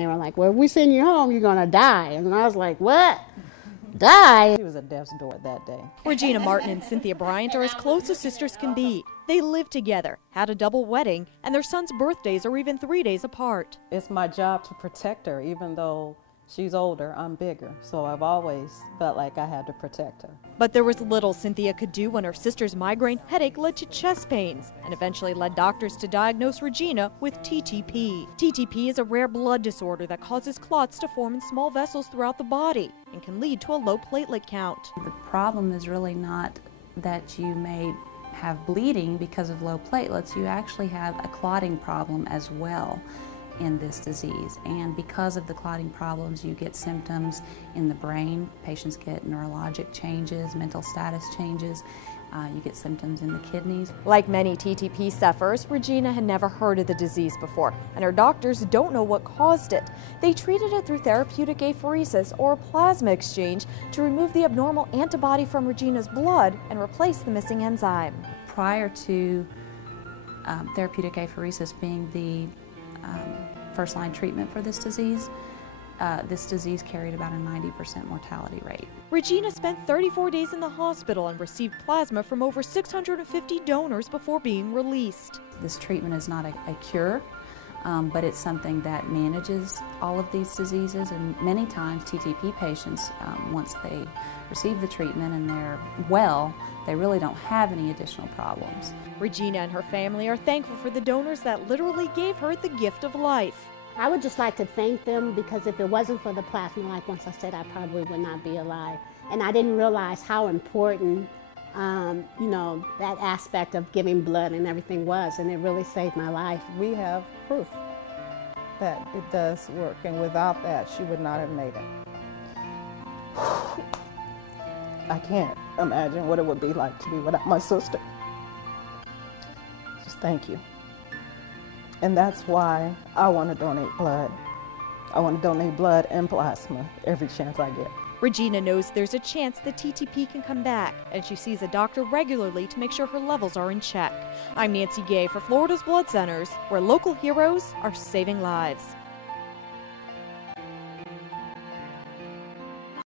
They were like, well, if we send you home, you're going to die. And I was like, what? Die? She was at death's door that day. Regina Martin and Cynthia Bryant are as close as sisters can be. They live together, had a double wedding, and their sons' birthdays are even 3 days apart. It's my job to protect her, even though she's older, I'm bigger. So I've always felt like I had to protect her. But there was little Cynthia could do when her sister's migraine headache led to chest pains and eventually led doctors to diagnose Regina with TTP. TTP is a rare blood disorder that causes clots to form in small vessels throughout the body and can lead to a low platelet count. The problem is really not that you may have bleeding because of low platelets. You actually have a clotting problem as well in this disease, and because of the clotting problems you get symptoms in the brain. Patients get neurologic changes, mental status changes, you get symptoms in the kidneys. Like many TTP sufferers, Regina had never heard of the disease before, and her doctors don't know what caused it. They treated it through therapeutic apheresis or plasma exchange to remove the abnormal antibody from Regina's blood and replace the missing enzyme. Prior to therapeutic apheresis being the first-line treatment for this disease carried about a 90% mortality rate. Regina spent 34 days in the hospital and received plasma from over 650 donors before being released. This treatment is not a cure, but it's something that manages all of these diseases, and many times TTP patients, once they receive the treatment and they're well, they really don't have any additional problems. Regina and her family are thankful for the donors that literally gave her the gift of life. I would just like to thank them, because if it wasn't for the plasma, like once I said, I probably would not be alive. And I didn't realize how important, you know, that aspect of giving blood and everything was, and it really saved my life. We have proof that it does work, and without that, she would not have made it. I can't imagine what it would be like to be without my sister. Just thank you. And that's why I want to donate blood. I want to donate blood and plasma every chance I get. Regina knows there's a chance that TTP can come back, and she sees a doctor regularly to make sure her levels are in check. I'm Nancy Gay for Florida's Blood Centers, where local heroes are saving lives.